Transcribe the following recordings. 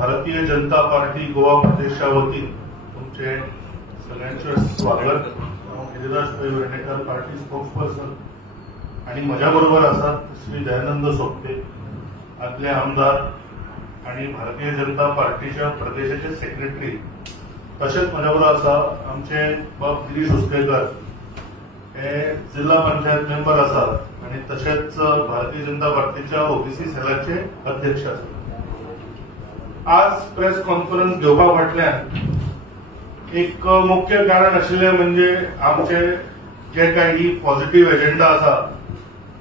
Bharatiya Janata party Goa प्रदेशा वतीन तुमचे सगळ्यांचे स्वागत. गिरीराज वेर्णेकर पार्टी स्पोक्सपर्सन आणि माझ्याबरोबर असतात श्री दयानंद सोपटे आदले आमदार आणि भारतीय जनता पार्टीच्या प्रदेशाचे सेक्रेटरी. तसेच माझ्याबरोबर आसा आमचे बाब गिरीश उसकेकर हे जिल्हा पंचायत मेंबर आसात आणि तसेच भारतीय जनता पार्टीच्या ओबीसी सेलाचे अध्यक्ष आसात. आज प्रेस कॉन्फरन्स घेवपा फाटल्यान एक मुख्य कारण आशिल्लें म्हणजे आमचे जे काही पॉझिटिव्ह एजेंडा आसा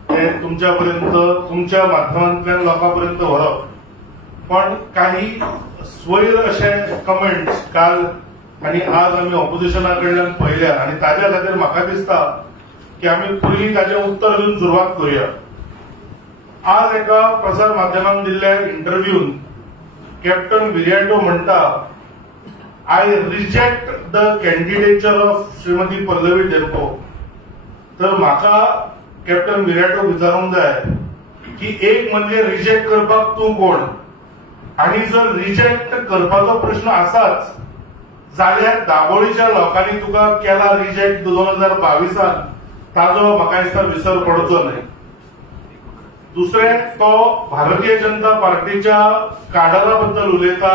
ते तुमच्या पर्यंत तुमच्या माध्यमांतल्यान लोकांपर्यंत व्हरप. पण काही स्वैर असे कमेंट्स काल आणि आज आम्ही ऑपोजिशना कडल्यान पळयल्या आणि ताज्या खातीर म्हाका दिसता की आम्ही पयलीं ताजें उत्तर दिवन सुरवात करूया. आज एका प्रसार माध्यमांक दिल्ल्या इंटरव्ह्यून कॅप्टन विरियाटो म्हणटा, I reject the candidature of Shrimati Pallavi Dempo. तर म्हाका कॅप्टन विरियाटो विचारूंक जाय की एक म्हणजे रिजेक्ट करपाक तूं कोण, आणि जर रिजेक्ट करपाचो प्रश्न आसाच जाल्यार दाबोळीच्या लोकांनी तुका केला रिजेक्ट 2022 ताजो म्हाका दिसता विसर पडचो न्हय. दुसरे तो भारतीय जनता पार्टीच्या काडरा बद्दल उलयता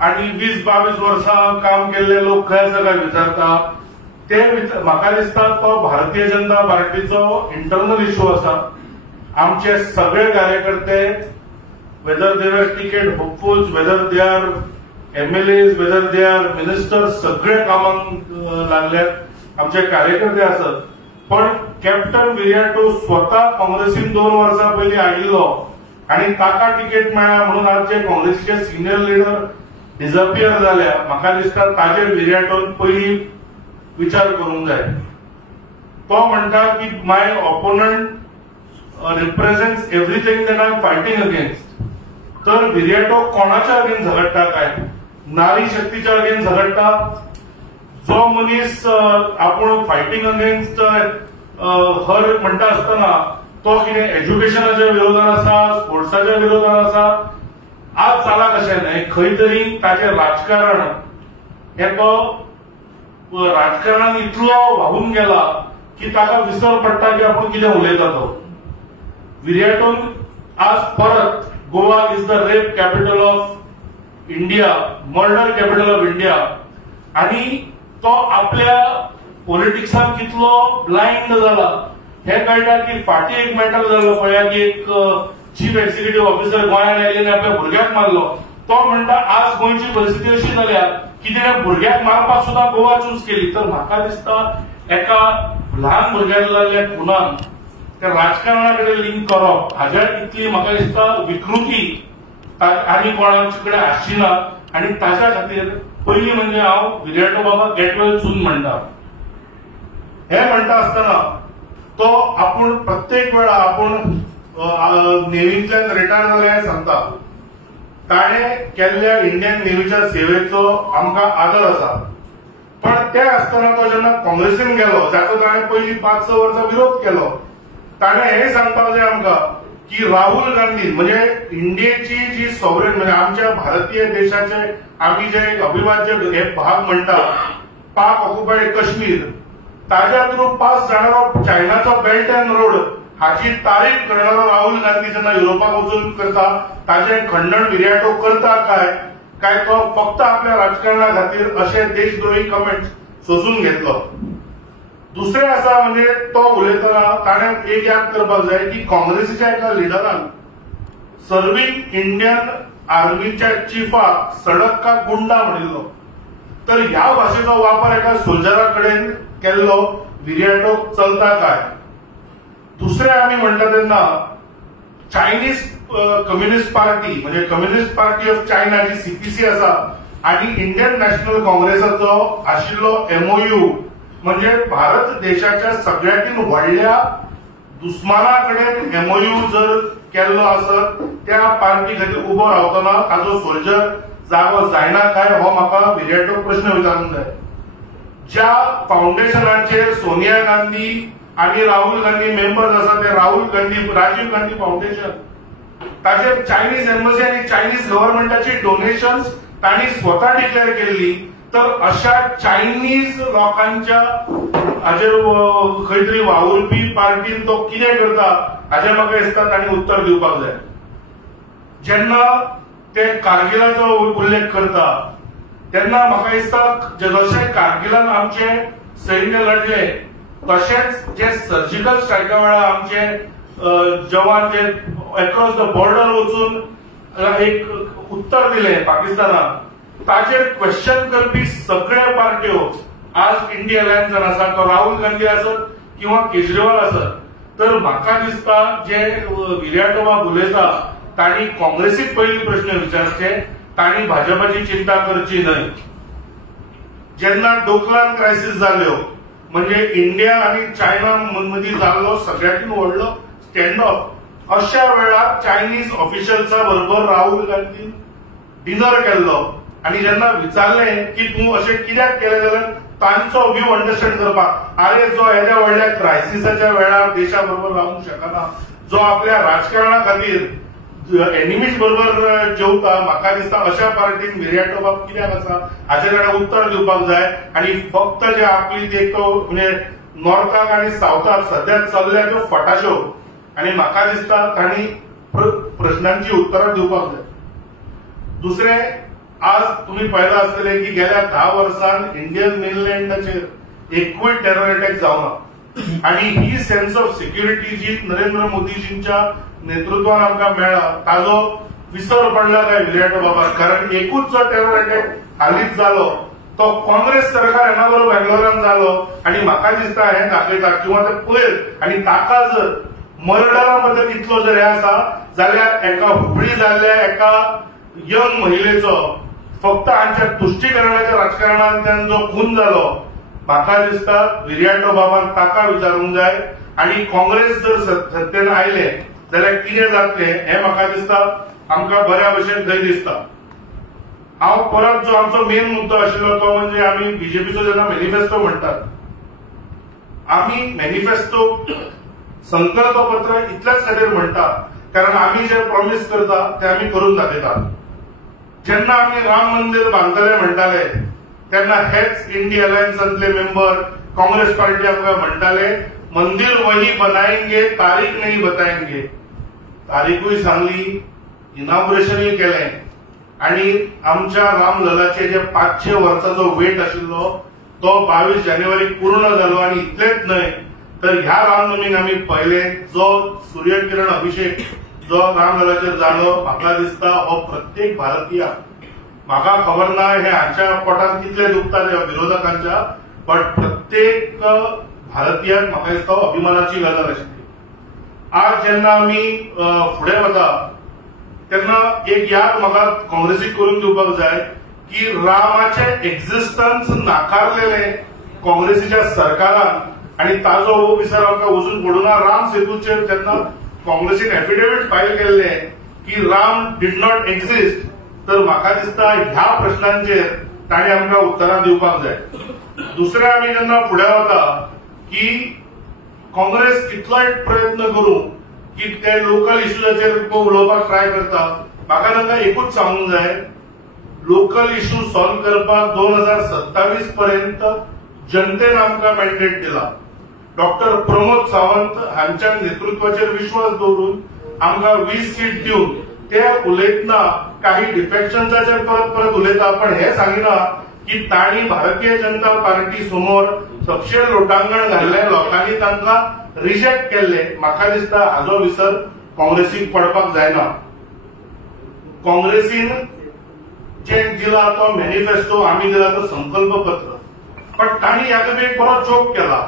आणि 20-22 वर्सां काम केल्ले लोक खंय आसा काय विचारता. ते म्हाका दिसता तो भारतीय जनता पार्टीचो इंटरनल इश्यू आसा. आमचे सगळे कार्यकर्ते whether they are ticket hopefuls, whether they are MLAs, whether they are ministers, सगळे कामांक लागल्यात. आमचे कार्यकर्ते आसत. पण कॅप्टन विरियाटो स्वतः काँग्रेसीन 2 वर्सां पयलीं आयिल्लो आणि ताका तिकेट मेळ्ळा म्हणून आज जे काँग्रेसीचे सिनियर लिडर डिसअपियर जाल्या, म्हाका दिसता ताजेर विरियाटोन पयलीं विचार करूंक जाय. तो म्हणटा की my opponent represents everything that I am fighting against. तर विरियाटो कोणाच्या अगेन्स्ट झगडटा काय? नारी शक्तीच्या अगेन्स्ट झगडटा. जो मनीस आपूण फायटिंग अगेन्स्ट हर म्हणटा आसतना तो कितें एज्युकेशनाच्या विरोधान आसा, स्पोर्ट्साच्या विरोधान आसा. आज जाला कशें न्हय, खंय तरी ताचें राजकारण हे तो राजकारणान इतलो व्हांवून गेला की ताका विसर पडटा की आपूण कितें उलयता तो. विरियाटोन आज परत Goa is the rape capital of India, murder capital of India, आणि तो आपल्या पॉलिटिक्सान कितलो ब्लाइंड जाला हे कळटा की फाटी एक मॅटर जालो पळया की एक चीफ एक्झिक्युटिव्ह ऑफिसर गोंयांत आयले आनी आपल्या भुरग्याक मारलो. तो म्हणटा आज गोंयची परिस्थिती अशी जाल्या की तिणें भुरग्याक मारपाक सुद्धा गोवा चूज केली. तर म्हाका दिसता एका ल्हान भुरग्याक जाल्ल्या खुनान त्या राजकारणाकडे लिंक करप हाज्या इतली म्हाका दिसता विकृती आनी कोणाचे कडेन आसची ना. आणि ताच्या खातीर पयलीं म्हणजे हांव विरियाटो बाबा गेट वेल सून म्हणटा. हे म्हणटा आसतना तो आपूण प्रत्येक वेळा आपूण नेव्हींतल्यान रिटायर जाले हें सांगता. ताणें केल्ल्या इंडियन नेव्हीच्या सेवेचो आमकां आदर आसा. पण ते आसतना तो जेन्ना काँग्रेसीन गेलो जाचो ताणें पयलीं 5-6 वर्सां विरोध केलो, ताणें हें सांगपाक जाय आमकां की राहुल गांधी म्हणजे इंडियेची जी सॉव्हरेन म्हणजे आमच्या भारतीय देशाचे आम्ही जे अविभाज्य हे भाग म्हणटा पाक ऑक्युपायड काश्मीर, ताज्या थ्रू पास जाणारो चायनाचो बेल्ट अँड रोड हाची तारीफ करणारो राहुल गांधी जेन्ना युरोपाक वचून करता ताचें खंडन विरियाटो करता काय तो फक्त आपल्या राजकारणा खातीर अशे देशद्रोही कमेंट सोसून घेतलो. दुसरे आसा म्हणजे तो उलयतना ताणें एक याद करपाक जाय की काँग्रेसीच्या एका लिडरान सर्व्हिंग इंडियन आर्मीच्या चीफाक सडक का गुंडा म्हणिल्लो. तर ह्या भाशेचो वापर एका सोल्जरा कडेन केल्लो विरियाटो चलता काय? दुसरे आमी म्हणटा तेन्ना चायनीज कम्युनिस्ट पार्टी म्हणजे कम्युनिस्ट पार्टी ऑफ चायना जी CPC आसा आणि इंडियन नॅशनल काँग्रेसाचो आशिल्लो MOU म्हणजे भारत देशाच्या सगळ्यातील व्हडल्या दुस्मानाकडेन MOU जर केल्लो आसत त्या पार्टी खातीर उबो रावतना ताजो सोल्जर जागो जायना काय हो म्हाका विरियाटो प्रश्न विचारूंक जाय. ज्या फाउंडेशनाचेर सोनिया गांधी आणि राहुल गांधी मेंबर्स आसा ते राजीव गांधी फाउंडेशन ताजेर चायनीज एम्बसी आणि चायनीज गव्हर्नमेंटाची डोनेशन्स तांणी स्वता डिक्लेअर केल्ली, तर अशा चायनीज लोकांच्या हाजेर खंय तरी वावुरपी पार्टीन तो कितें करता हाजें म्हाका दिसता तांणी उत्तर दिवपाक जाय. जेन्ना ते कारगिलाचो उल्लेख करता तेन्ना म्हाका दिसता जशें कारगिलान आमचे सैन्य लढले तशेंच जे सर्जिकल स्ट्रायका वेळार आमचे जवान जे अक्रॉस द बॉर्डर वचून एक उत्तर दिलें पाकिस्तानाक, ताजेर क्वेश्चन करपी सगळ्या पार्ट्यो आज इंडिया अलायन्सान आसा, तो राहुल गांधी आसत किंवा केजरीवाल आसत. तर म्हाका दिसता जे विर्याटोबा उलयता तांणी काँग्रेसीक पयली प्रश्न विचारचे, तांणी भाजपाची चिंता करची न्हय. जेन्ना डोकलाम क्रायसीस जाल्यो म्हणजे इंडिया आणि चायना मदीं जाल्लो सगळ्यांतून व्हडलो स्टँड ऑफ, अशा वेळार चायनीज ऑफिशियल्सा बरोबर राहुल गांधीन डिनर केल्लो आणि जेन्ना विचारलें की तूं अशें कित्याक केलें जाल्यार तांचो व्यू अंडरस्टँड करपाक, अरे जो ह्या व्हडल्या क्रायसिसाच्या वेळार देशा बरोबर रावूंक शकना, जो आपल्या राजकारणा खातीर एनिमीज बरोबर जेवता, म्हाका दिसता अशा पार्टीन विर्याटोबा कित्याक आसा हाचेर ताणें उत्तर दिवपाक जाय. आणि फक्त जे आपली ते म्हणजे नॉर्थाक आणि सावथाक सध्या चल्ल्या त्यो फटाश्यो, आणि म्हाका दिसता तांणी प्रश्नांची उत्तरां दिवपाक जाय. दुसरे, आज तुम्ही पळयला आसतले की गेल्या 10 वर्षांत इंडियन मेनलँडाचेर एकूय टेरर अटॅक जावना, आणि ही सेन्स ऑफ सिक्युरिटी जी नरेंद्र मोदीजींच्या नेतृत्वान आमकां मेळ्ळा ताजो विसर पडला काय विर्याटोबाबाक. कारण एकूच जो टेरर अटॅक हालींच जालो तो काँग्रेस सरकार येना बरोबर बेंगलोरान जालो, आणि म्हाका दिसता हे दाखयता किंवा ते पयर, आणि ताका जर मर्डरा बद्दल इतलो जर हे आसा जाल्यार एका हुबळी जाल्ल्या एका यंग महिलेचो फक्त हांच्या तुष्टीकरणाच्या राजकारणांतल्यान जो खून जालो, म्हाका दिसता विर्याटोबाबान ताका विचारूंक जाय. आणि काँग्रेस जर सत्तेन आयले जाल्यार कितें जातलें हें म्हाका दिसता आमकां बऱ्या भशेन थंय दिसता. हांव परत जो आमचो मेन मुद्दो आशिल्लो तो म्हणजे आमी बीजेपीचो जेन्ना मॅनिफेस्टो म्हणटात, आमी मॅनिफेस्टो संकल्प पत्र इतल्याच खातीर म्हणटा कारण आमी जे प्रॉमिस करता ते आमी करून दाखयतात. जेन्ना आमी राम मंदिर बांदतले म्हणटाले तेन्ना हेच इंडिया अलायन्सांतले मेंबर काँग्रेस पार्टी आमकां म्हणटाले मंदिर वही बनाएंगे तारीख नहीं बताएंगे. तारीखूय सांगली, इनॉग्रेशनूय केलें, आणि आमच्या रामललाचे जे 500 वर्सांचो वेट आशिल्लो तो 22 जानेवारीक पूर्ण जालो. आणि इतलेंच न्हय तर ह्या रामनवमीक आमी पयले जो सूर्यकिरण अभिषेक जो रामललाचेर जालो, म्हाका दिसता हो प्रत्येक भारतीय, म्हाका खबर ना हे हांच्या पोटांत कितले दुखता विरोधकांच्या, पण प्रत्येक भारतीयाक म्हाका दिसता अभिमानाची गजाल आशिल्ली. आज जेन्ना आमी फुडें वता तेन्ना एक याद म्हाका काँग्रेसीक करून दिवपाक जाय की रामाचे एक्झिस्टन्स नाकारलेले काँग्रेसीच्या सरकारान, आणि ताजो हो विसर आमकां वचून पडूना. राम सेतूचेर जेन्ना काँग्रेसीन एफिडेविट फायल केल्ले की राम डीड नॉट एक्झिस्ट, तर म्हाका दिसता ह्या प्रश्नांचेर तांणी आमकां उत्तरां दिवपाक जाय. दुसरे, आमी जेन्ना फुडें वता की काँग्रेस कितलोय प्रयत्न करूं की ते लोकल इश्यूजाचेर उलोवपाक ट्राय करता, म्हाका तांकां एकूच सांगूंक जाय, लोकल इश्यू सॉल्व करपाक 2027 पर्यंत जनतेन आमकां मॅन्डेट दिला. डॉक्टर प्रमोद सावंत हांच्या नेतृत्वाचेर विश्वास दवरून आमकां 20 सीट दिवन ते उलयतना काही डिफेक्शन्साचेर परत परत उलयता, पण हे सांगिना की तांणी भारतीय जनता पार्टी समोर सपशेल लोटांगण घाल्ले, लोकांनी तांकां रिजेक्ट केल्ले. म्हाका दिसता हाजो विसर काँग्रेसीक पडपाक जायना. काँग्रेसीन जे दिला तो मॅनिफेस्टो, आमी दिला तो संकल्प पत्र, पण तांणी ह्याका एक बरो जोक केला.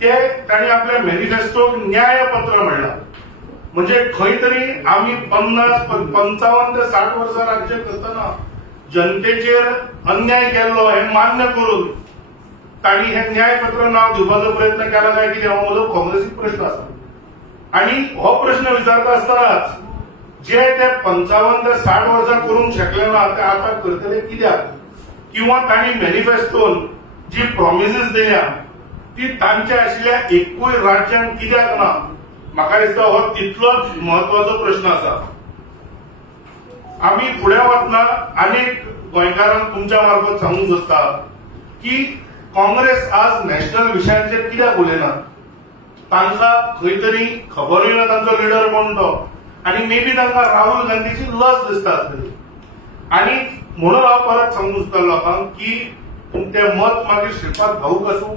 ते तांणी आपल्या मॅनिफेस्टोक न्यायपत्र म्हणला. म्हणजे खंय तरी आमी 55 ते 60 वर्सां राज्य करतना जनतेचेर अन्याय केल्लो हे मान्य करून तांणी हे न्यायपत्र नाव दिवपाचो प्रयत्न केला काय कितें, हो म्हजो काँग्रेसीक प्रश्न आसा. आणि हो प्रश्न विचारता आसतनाच जे ते 55 ते 60 वर्सां करूंक शकले ना ते आतां करतले कित्याक, किंवा तांणी मॅनिफेस्टोन जी प्रॉमिसीस दिल्या ती तांच्या आशिल्ल्या एकूय राज्यांत कित्याक ना. म्हाका दिसता हो तितलोच महत्वाचो प्रश्न आसा. आमी फुडें वतना अनेक गोंयकारांक तुमच्या मार्फत सांगूंक सोदता की काँग्रेस आज नॅशनल विशयांचेर कित्याक उलयना. तांकां खंय तरी खबरूय ना तांचो लिडर कोण तो, आनी मे बी तांकां राहुल गांधीची लज दिसता आसतली. आनी म्हणून हांव परत सांगूंक सोदता लोकांक की तुमचें मत मागीर श्रीपाद भाऊक आसूं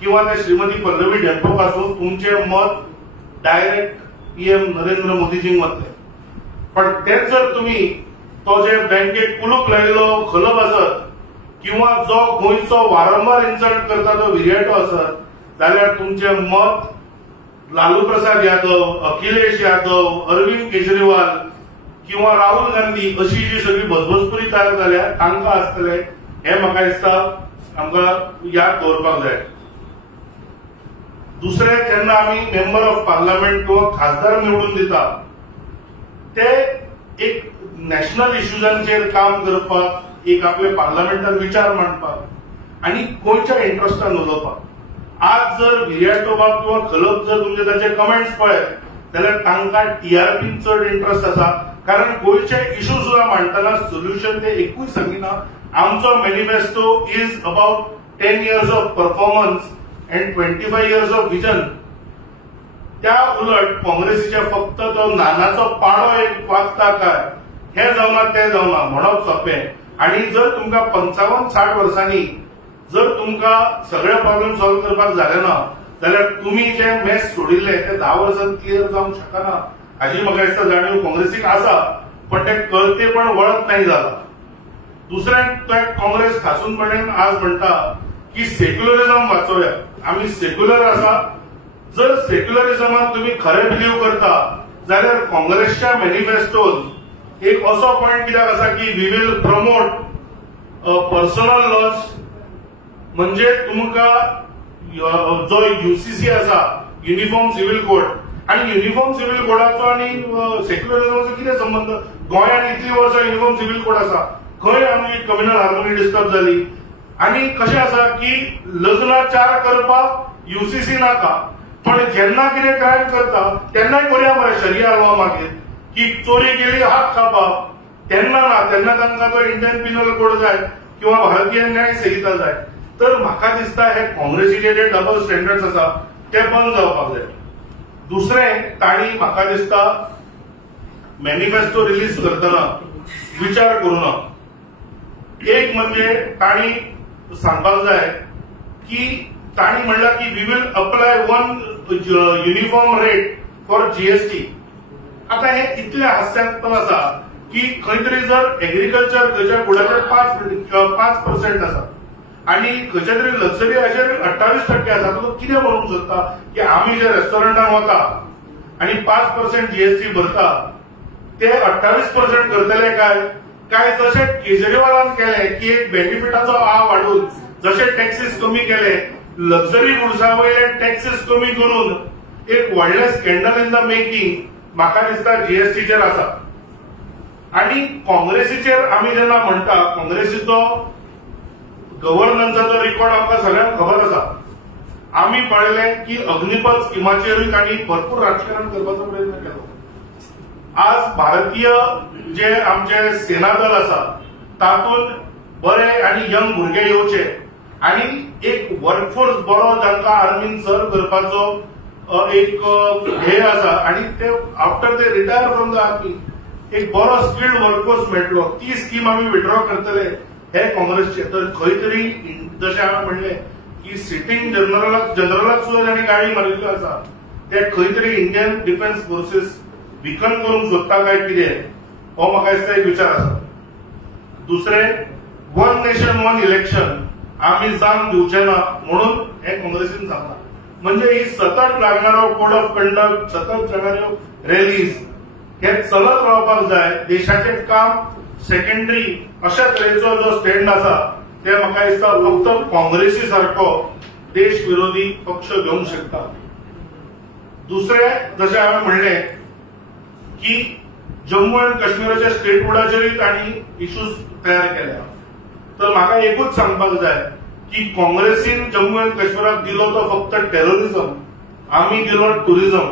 किंवा ते श्रीमती पल्लवी डेंटोक आसूं, तुमचें मत डायरेक्ट पीएम नरेंद्र मोदीजींक वतलें. पण तेच जर तुम्ही तो जे बँकेक कुलूप लायिल्लो खलब आसत किंवा जो गोंयचो वारंवार इन्सल्ट करता तो विर्याटो आसत, जाल्यार तुमचें मत लालू प्रसाद यादव, अखिलेश यादव, अरविंद केजरीवाल किंवा राहुल गांधी अशी जी सगळी भसभसपुरी तयार जाल्या तांकां आसतले हे म्हाका दिसता आमकां याद दवरपाक जाय. दुसरे जेन्ना आमी मेंबर ऑफ पार्लमेंट किंवा खासदार निवडून दिता ते एक नॅशनल इश्यूजांचेर काम करपाक, एक आपले पार्लमेंटान विचार मांडपाक आनी गोंयच्या इंट्रस्टान उलोवपाक. आज जर विर्याटो बाब किंवा खलप जर तुमचे तांचे कमेंट्स पळयत जाल्यार तांकां टीआरपी चड इंट्रस्ट आसा, कारण गोंयचे इश्यू सुद्धा मांडटना सोल्युशन ते एकूय सांगिना. आमचो manifesto is about 10 years of performance and 25 years of vision. त्या उलट काँग्रेसीचे फक्त तो नानाचो पाडो एक वागता काय हे जावना ते जावना म्हणप सोपें. आणि जर तुमकां 55-60 वर्सांनी जर तुमकां सगळे प्रॉब्लेम सॉल्व करपाक जाले ना जाल्यार तुम्ही जे मॅच सोडिल्ले ते 10 वर्सांत क्लियर जावंक शकना हाची म्हाका दिसता जाणीव काँग्रेसीक आसा, पण ते कळतेपण वळख नाही जाला. दुसरें ते काँग्रेस खासूनपणेन आज म्हणटा की सेक्युलरिझम वाचोवया. आमी सेक्युलर आसा. जर सेक्युलरिझमात तुम्ही खरे बिलीव करता जाल्यार काँग्रेसच्या मॅनिफेस्टोन एक असो पॉइंट कित्याक आसा की we will promote personal laws, म्हणजे तुमकां जो यूसीसी आसा युनिफॉर्म सिव्हिल कोड, आणि युनिफॉर्म सिव्हिल कोडाचो आणि सेक्युलरिझमाचो कितें संबंध. गोंयांत इतली वर्सां युनिफॉर्म सिव्हिल कोड आसा, खंय आमची कम्युनल हार्मोनी डिस्टर्ब जाली. आणि कशें आसा की लग्न 4 करपाक यूसीसी नाका, पण जेन्ना कितें क्रायम करता तेन्नाय करया मरे शरिया लॉ मागीर, की चोरी केली हात कापप तेन्ना ना, तेन्ना तांकां तो इंडियन पिनल कोड जाय किंवा भारतीय न्याय संहिता जाय. तर म्हाका दिसता हे काँग्रेसीचे जे डबल स्टँडर्ड्स आसा ते बंद जावपाक जाय. दुसरें तांणी म्हाका दिसता मॅनिफेस्टो रिलीज करतना विचार करूना. एक म्हणजे तांणी सांगपाक जाय की तांणी म्हणला की we will apply 1 uniform rate for GST. आता हे इतले हास्यास्पद आसा की खंय तरी जर एग्रीकल्चर खंयच्या फुडाचेर 5% आसा आणि खंयच्या तरी लक्झरी हाचेर 28% आसा, तो कितें म्हणूंक सोदता की आमी जे रेस्टॉरंटान वता आणि 5% जीएसटी भरता ते 28% करतले काय जशें केजरीवालान केले की एक बेनिफिटाचो वाडून जशे टॅक्सीस कमी केले, लक्झरी गुड्सा वयले टॅक्सीस कमी करून एक व्हडलें स्कॅन्डल इन द मेकिंग म्हाका दिसता जीएसटीचेर आसा. आणि काँग्रेसीचेर आमी जेन्ना म्हणटा, काँग्रेसीचो गव्हर्नन्साचो रिकॉर्ड आमकां सगळ्यांक खबर आसा. आमी पळयलें की अग्निपथ स्किमाचेरूय तांणी भरपूर राजकारण करपाचो प्रयत्न केलो. आज भारतीय जे आमचे सेना दल आसा तातूंत बरे आनी यंग भुरगे येवचे आनी एक वर्कफोर्स बरो जांकां आर्मीन सर्व करपाचो एक ध्येय आसा, आणि ते after they retire from the army एक बरो स्किल्ड वर्कफोर्स मेळटलो. ती स्कीम आमी विड्रॉ करतले हे काँग्रेसचे. तर खंय तरी जशें हांवें म्हणलें की सिटींग जनरलाक सुद्दां तांणी गाडी मारिल्ल्यो आसा, ते खंय तरी इंडियन डिफेन्स फोर्सीस विकन करूंक सोदता काय कितें हो म्हाका दिसता एक विचार आसा. दुसरें 1 नेशन 1 इलेक्शन आमी जावंक दिवचे ना म्हणून हे काँग्रेसीन सांगला. म्हणजे ही सतत लागणारो कोड ऑफ कंडक्ट, सतत लागणाऱ्यो रॅलीज हे चलत रावपाक जाय. देशाचे काम सेकंडरी अशा तरेचो जो स्टँड आसा ते म्हाका दिसता फक्त काँग्रेसी सारको देश विरोधी पक्ष घेवंक शकता. दुसरें जशें हांवें म्हणलें की जम्मू अँड काश्मीराच्या स्टेटहुडाचेरूय तांणी इश्यूज तयार केल्या. तर म्हाका एकूच सांगपाक जाय की काँग्रेसीन जम्मू अँड काश्मीराक दिलो तो फक्त टेररिझम, आमी दिलो टुरिझम.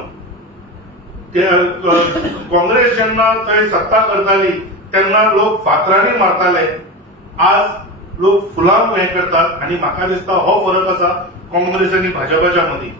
काँग्रेस जेन्ना थंय सत्ता करताली तेन्ना लोक फातरांनी मारताले. आज लोक फुलां हे करतात आणि म्हाका दिसता हो फरक आसा काँग्रेस आनी भाजपाच्या मदीं.